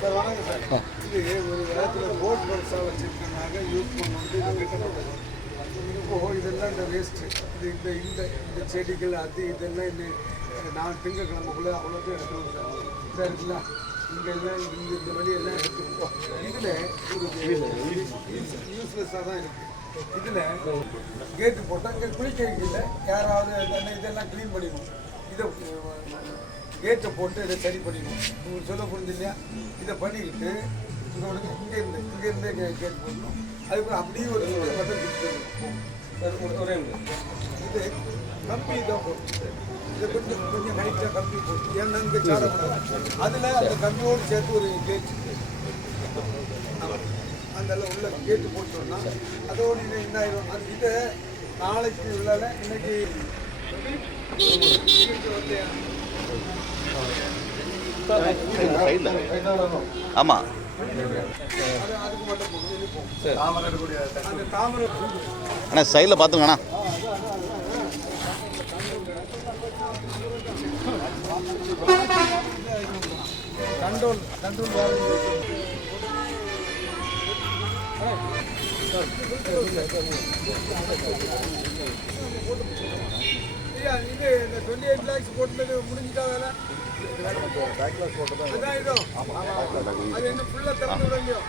Sir வணக்கம் sir. இது ஒரு இடத்துல போட் பெருசாக வச்சுருக்கனாக யூஸ் பண்ணுறது இது வைக்கப்பட்டது. இப்போது இதெல்லாம் இந்த வேஸ்ட்டு இது இந்த இந்த இந்த செடிகள் அது இதெல்லாம் இன்னும் நான் திங்கக்கிழமைக்குள்ளே அவ்வளோத்தையும் எடுத்துருவோம் சார். இதாக இருக்குல்ல இங்கே எல்லாம் இந்த வழியெல்லாம் எடுத்துருக்கோம். இதில் ஒரு யூஸ்லெஸ்ஸாக தான் இருக்குது. இதில் கேட்டு போட்டால் இங்கே குளிக்க வைக்கல யாராவது இதெல்லாம் க்ளீன் பண்ணிடுவோம். இதை கேட்டை போட்டு இதை சரி பண்ணிடுவோம். உங்களுக்கு சொல்ல புரிஞ்சு இல்லையா? இதை பண்ணிக்கிட்டு இங்கேருந்தே கேட் போடணும். அதுக்கப்புறம் அப்படியே ஒரு மட்டும் இது கம்பி தான் போட்டு இதை கொஞ்சம் கொஞ்சம் ஹைட்டாக கம்பி போட்டு ஏன்னா இங்கே சாடக்கூடாது. அதில் அந்த கம்பியோடு சேர்த்து ஒரு கேட் அந்த உள்ள கேட்டு போட்டோம்னா அதோடு இது என்ன ஆயிடும். அது இதை நாளைக்கு உள்ளால இன்னைக்கு ஆமாம் அதுக்கு மட்டும் அந்த தாமரை அண்ணா சைடில் பார்த்துங்கண்ணா. கண்ட்ரோல் இது இந்த 28 lakhs போட்டது முடிஞ்சிட்டா வேலை அதான் இதோ அது என்ன ஃபுல்லாக திறந்து விட இல்லையோ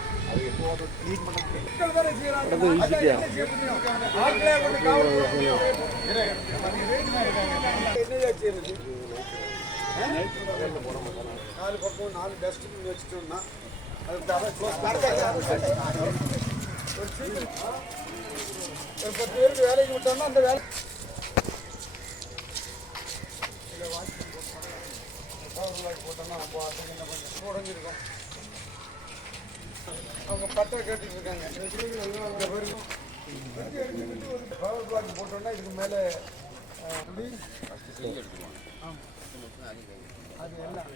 நாலு பக்கம் 4 டஸ்ட்பின் வச்சுட்டோம்னா ஒரு 10 பேருக்கு வேலைக்கு விட்டோம்னா அந்த வேலை போட்டோம்னா உடஞ்சிருக்கும். அவங்க பட்டை கேட்டுட்டு இருக்காங்க. பவர் பிளாக் போட்டோம்னா இதுக்கு மேலே அது எல்லாம்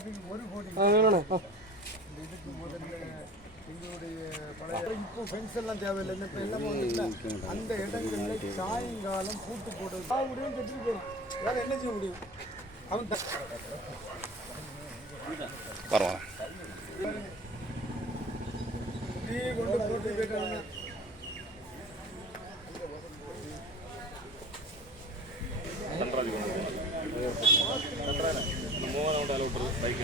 இதுக்கு 1 கோடி. இதுக்கு முதல்ல எங்களுடைய பழைய இப்போ ஃபென்ஸ் எல்லாம் தேவையில்லை. இப்போ எல்லாமே வந்துட்டு அந்த இடங்களில் சாயங்காலம் பூட்டு போடுறது முடியும் கட்டிட்டு போயிடும். வேறு என்ன செய்ய முடியும்? அவன் பரவாயில்ல கொண்டு போட்டு போயிட்டாங்க. பைக்